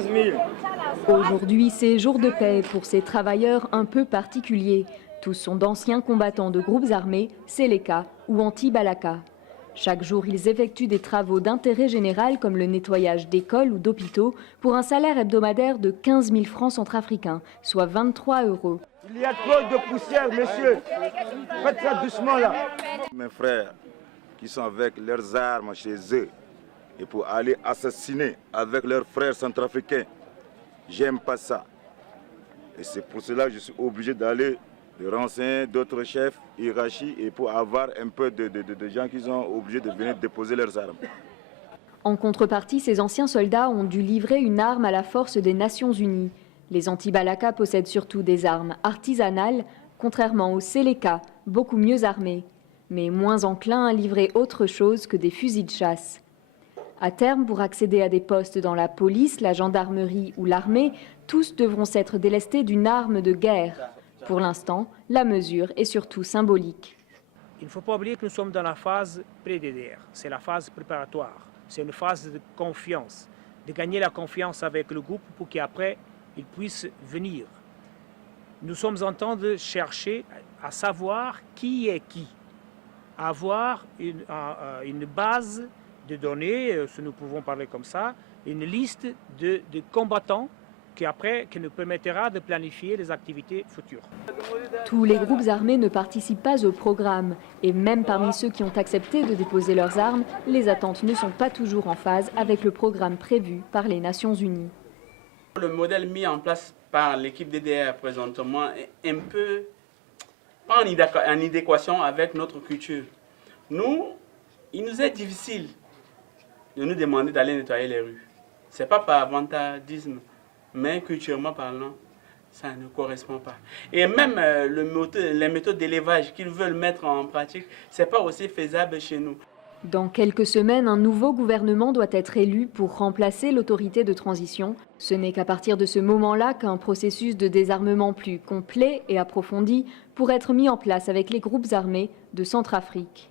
15 000. Aujourd'hui, c'est jour de paix pour ces travailleurs un peu particuliers. Tous sont d'anciens combattants de groupes armés, Seleka ou anti-Balaka. Chaque jour, ils effectuent des travaux d'intérêt général comme le nettoyage d'écoles ou d'hôpitaux pour un salaire hebdomadaire de 15 000 francs centrafricains, soit 23 €. Il y a trop de poussière, monsieur. Faites ça doucement là. Mes frères qui sont avec leurs armes chez eux et pour aller assassiner avec leurs frères centrafricains, j'aime pas ça. Et c'est pour cela que je suis obligé d'aller de renseigner d'autres chefs hiérarchiques et pour avoir un peu de gens qui sont obligés de venir déposer leurs armes. En contrepartie, ces anciens soldats ont dû livrer une arme à la force des Nations Unies. Les anti-Balaka possèdent surtout des armes artisanales, contrairement aux Seleka, beaucoup mieux armés, mais moins enclins à livrer autre chose que des fusils de chasse. À terme, pour accéder à des postes dans la police, la gendarmerie ou l'armée, tous devront s'être délestés d'une arme de guerre. Pour l'instant, la mesure est surtout symbolique. Il ne faut pas oublier que nous sommes dans la phase pré-DDR. C'est la phase préparatoire. C'est une phase de confiance, de gagner la confiance avec le groupe pour qu'après, il puisse venir. Nous sommes en train de chercher à savoir qui est qui, avoir une base de données, si nous pouvons parler comme ça, une liste de combattants qui nous permettra de planifier les activités futures. Tous les groupes armés ne participent pas au programme et même parmi ceux qui ont accepté de déposer leurs armes, les attentes ne sont pas toujours en phase avec le programme prévu par les Nations Unies. Le modèle mis en place par l'équipe DDR présentement est un peu pas en adéquation avec notre culture. Il nous est difficile de nous demander d'aller nettoyer les rues. Ce n'est pas par avantardisme, mais culturellement parlant, ça ne correspond pas. Et même les méthodes d'élevage qu'ils veulent mettre en pratique, ce n'est pas aussi faisable chez nous. Dans quelques semaines, un nouveau gouvernement doit être élu pour remplacer l'autorité de transition. Ce n'est qu'à partir de ce moment-là qu'un processus de désarmement plus complet et approfondi pourrait être mis en place avec les groupes armés de Centrafrique.